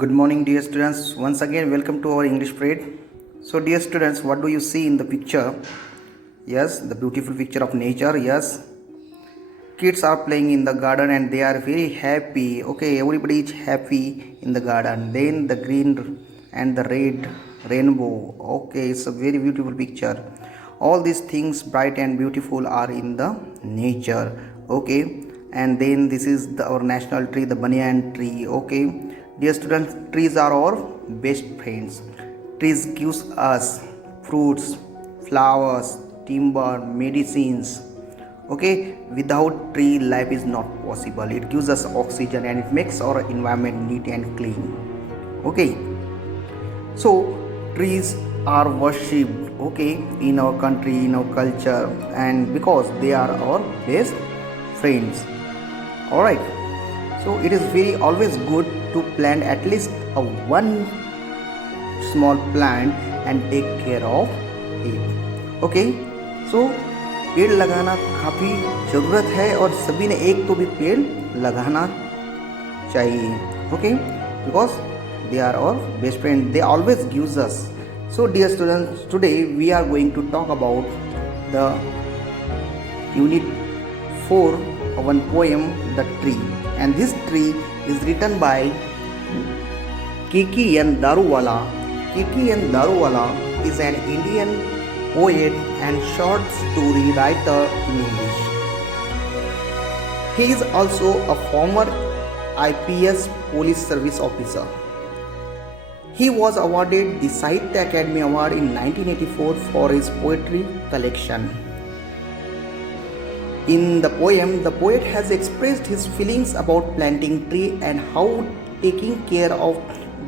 Good morning, dear students. Once again, welcome to our English period. So, dear students, what do you see in the picture? Yes, the beautiful picture of nature. Yes, kids are playing in the garden and they are very happy. Okay, everybody is happy in the garden. Then the green and the red rainbow. Okay, it's a very beautiful picture. All these things bright and beautiful are in the nature. Okay, and then this is our national tree, the banyan tree. Okay, dear students, trees are our best friends. Trees gives us fruits, flowers, timber, medicines. Okay, without tree life is not possible. It gives us oxygen and it makes our environment neat and clean. Okay, so trees are worshipped, okay, in our country, in our culture, and because they are our best friends. All right, so it is very always good to plant at least a one small plant and take care of it. Okay, so पेड़ लगाना काफ़ी ज़रूरत है और सभी ने एक तो भी पेड़ लगाना चाहिए. Okay, because they are our best friend, they always gives us. So dear students, today we are going to talk about the unit 4 of one poem, The Tree, and this tree is written by K.K.N. Daruwala. K.K.N. Daruwala is an Indian poet and short story writer in English. He is also a former IPS police service officer. He was awarded the Sahitya Academy Award in 1984 for his poetry collection. In the poem, the poet has expressed his feelings about planting tree and how taking care of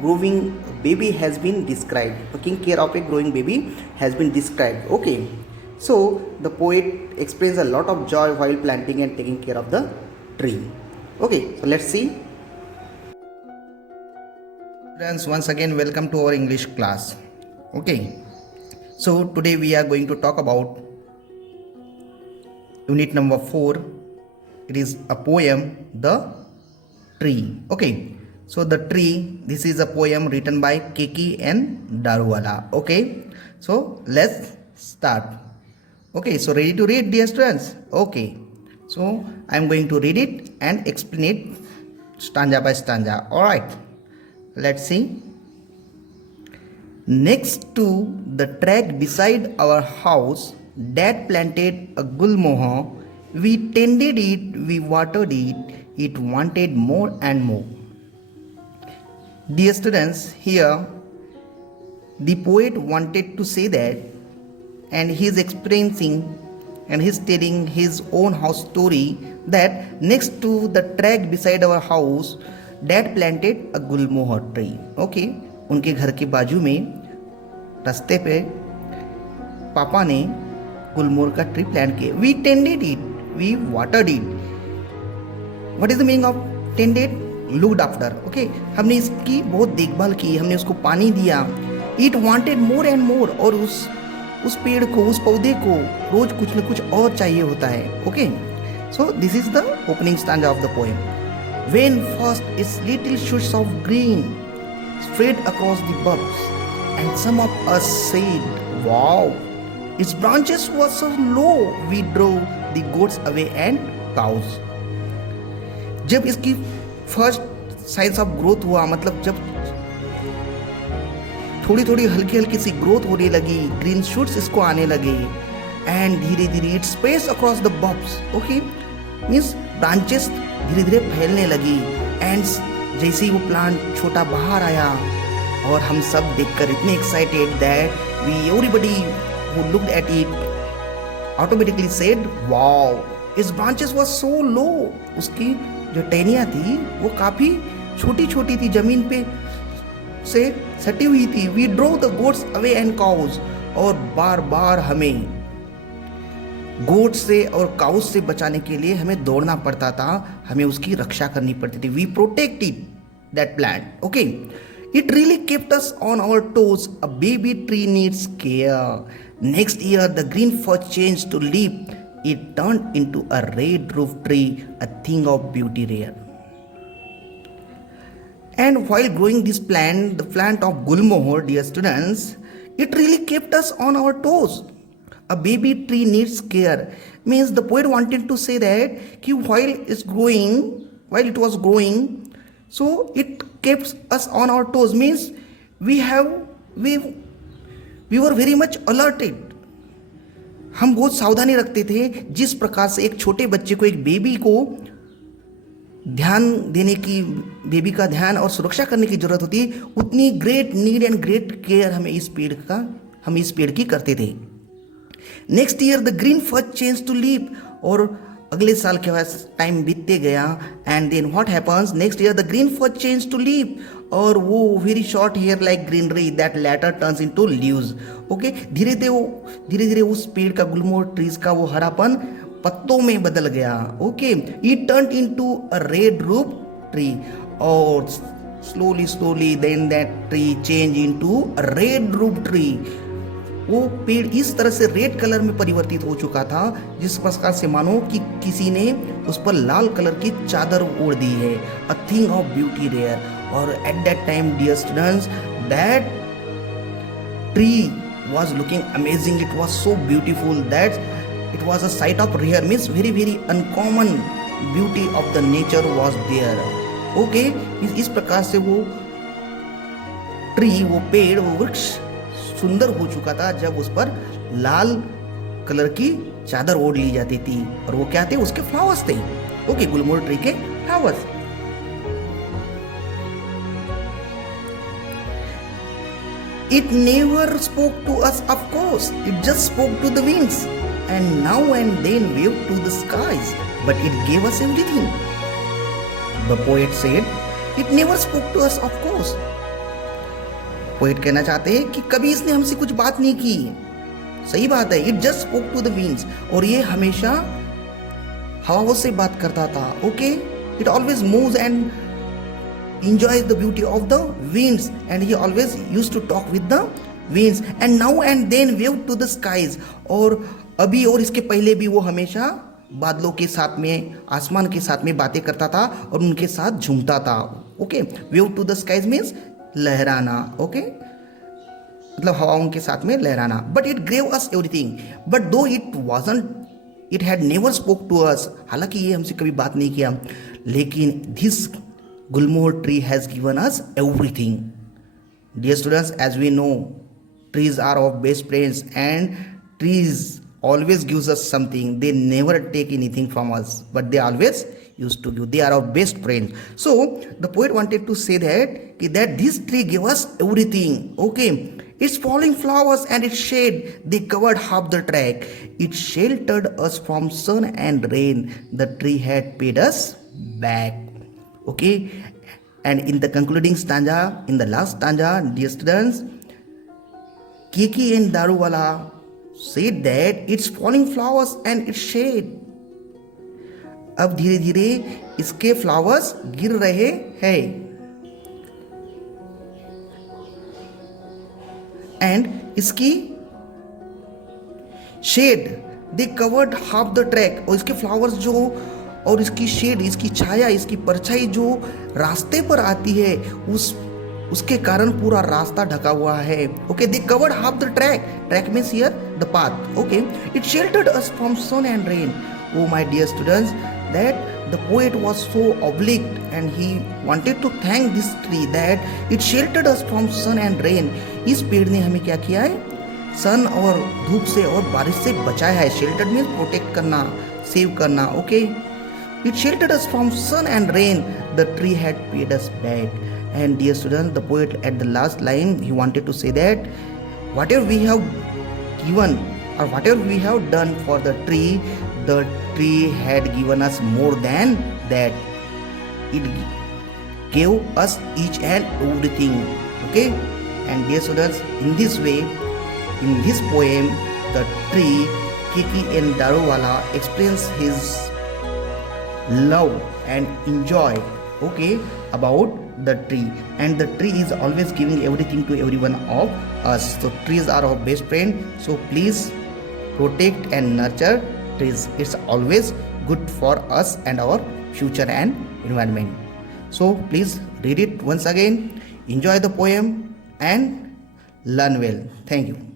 growing baby has been described. Taking care of a growing baby has been described. Okay, so the poet expresses a lot of joy while planting and taking care of the tree. Okay, so let's see. Friends, once again welcome to our English class. Okay, so today we are going to talk about unit number 4. It is a poem, The Tree. Okay, so The Tree, this is a poem written by K.K.N. Daruwala. Okay, so let's start. Okay, so ready to read, dear students? Okay, so I'm going to read it and explain it stanza by stanza. All right, let's see. Next to the track beside our house, Dad planted a gulmohar. We tended it, we watered it, it wanted more and more. Dear students, here the poet wanted to say that, and he is experiencing and he is telling his own house story, that next to the track beside our house, Dad planted a gulmohar tree. Okay, उनके घर के बाजू में रास्ते पे पापा ने गुलमोहर का ट्री प्लांट किया. We tended it, we watered it. What is the meaning of tended? Looked after. Okay, हमने इसकी बहुत देखभाल की, हमने उसको पानी दिया. It wanted more and more, और उस पेड़ को, उस पौधे को रोज कुछ न कुछ और चाहिए होता है. Okay, so this is the opening stanza of the poem. When first its little shoots of green spread across the buds and some of us said wow, its branches were so low we drove the goats away and cows. जब इसकी first science of growth हुआ, मतलब जब थोड़ी थोड़ी हल्की हल्की सी growth होने लगी, ग्रीन शूट्स इसको आने लगे, एंड धीरे धीरे it spreads across the buds. Okay, means branches धीरे धीरे फैलने लगी, एंड जैसे ही वो प्लांट छोटा बाहर आया, और हम सब देखकर इतने excited that we everybody who looked at it automatically said wow, its branches were so low. उसकी जो टहनियाँ थी वो काफ़ी छोटी छोटी थी, ज़मीन पे से सटी हुई थी. We drove the goats away and cows, और बार बार हमें गोट्स से और काउस से बचाने के लिए हमें दौड़ना पड़ता था, हमें उसकी रक्षा करनी पड़ती थी. We protected that plant. Okay, it really kept us on our toes. A baby tree needs care. Next year, the green fir changed to leaf. It turned into a red roof tree, a thing of beauty rare. And while growing this plant, the plant of Gulmohar, dear students, it really kept us on our toes. A baby tree needs care. Means the poet wanted to say that while it was growing, so it kept us on our toes. Means we were very much alerted. हम बहुत सावधानी रखते थे. जिस प्रकार से एक छोटे बच्चे को, एक बेबी को ध्यान देने की, बेबी का ध्यान और सुरक्षा करने की जरूरत होती है, उतनी great need and great care हम इस पेड़ की करते थे. Next year the green first change to leaf. और अगले साल के बाद टाइम बीतते गया. And then what happens, next year the green first change to leaf. और वो very short hair like greenery that later turns into leaves. Okay, धीरे धीरे उस पेड़ का, गुलमोहर ट्रीज का वो हरापन पत्तों में बदल गया. Okay, it turn into a red roof tree. और slowly then that tree change into a red roof tree. वो पेड़ इस तरह से रेड कलर में परिवर्तित हो चुका था, जिस प्रकार से मानो कि किसी ने उस पर लाल कलर की चादर ओढ़ दी है. A thing of beauty rare. और at that time dear students, that tree was looking amazing. It was so beautiful that it was a sight of rare, means very uncommon beauty of the nature was there. Okay, इस प्रकार से वो tree, वो पेड़, वो वृक्ष सुंदर हो चुका था जब उस पर लाल कलर की चादर ओढ़ ली जाती थी. और वो क्या थे? उसके फ्लावर्स थे. ओके, गुलमोहर ट्री के flowers. It never spoke to us, of course. It just spoke to the winds and now and then waved to the skies. But it gave us everything. The poet said, it never spoke to us, of course. Poet कहना चाहते हैं कि कभी इसने हमसे कुछ बात नहीं की. सही बात है. It just spoke to the winds. और ये हमेशा हवाओं से बात करता था. Okay? It always moves and enjoys the beauty of the winds, and he always used to talk with the winds, and now and then waved to the skies. और अभी और इसके पहले भी वो हमेशा बादलों के साथ में, आसमान के साथ में बातें करता था और उनके साथ झूमता था. Okay, wave to the skies means लहराना. ओके, मतलब हवाओं के साथ में लहराना. But it gave us everything. But though it had never spoke to us. हालांकि ये हमसे कभी बात नहीं किया, लेकिन this Gulmohar tree has given us everything. Dear students, as we know, trees are our best friends, and trees always gives us something. They never take anything from us, but they always used to give. They are our best friends. So the poet wanted to say that this tree gave us everything. Okay, its falling flowers and its shade, they covered half the track. It sheltered us from sun and rain. The tree had paid us back. Okay, and in the concluding stanza, in the last stanza, dear students, Kiki and Daruwala said that it's falling flowers and its shade. अब धीरे धीरे इसके flowers गिर रहे हैं, and इसकी shade, they covered half the track. और इसके फ्लावर्स जो, और इसकी शेड, इसकी छाया, इसकी परछाई जो रास्ते पर आती है, उसके कारण पूरा रास्ता ढका हुआ है. Okay, they covered half the track. Track means here the path. Okay, it sheltered us from sun and rain. Oh my dear students, that the poet was so obliged and he wanted to thank this tree that it sheltered us from sun and rain. इस पेड़ ने हमें क्या किया है? सन और धूप से और बारिश से बचाया है. शेल्टर्ड मींस प्रोटेक्ट करना, सेव करना. Okay, it sheltered us from sun and rain. The tree had paid us back. And dear students, the poet at the last line, he wanted to say that whatever we have given or whatever we have done for the tree had given us more than that. It gave us each and everything. Okay, and dear students, in this way, in this poem, the tree, Kiki and Daruwala explains his love and enjoy, okay, about the tree. And the tree is always giving everything to everyone of us. So trees are our best friend. So please protect and nurture trees. It's always good for us and our future and environment. So please read it once again, enjoy the poem and learn well. Thank you.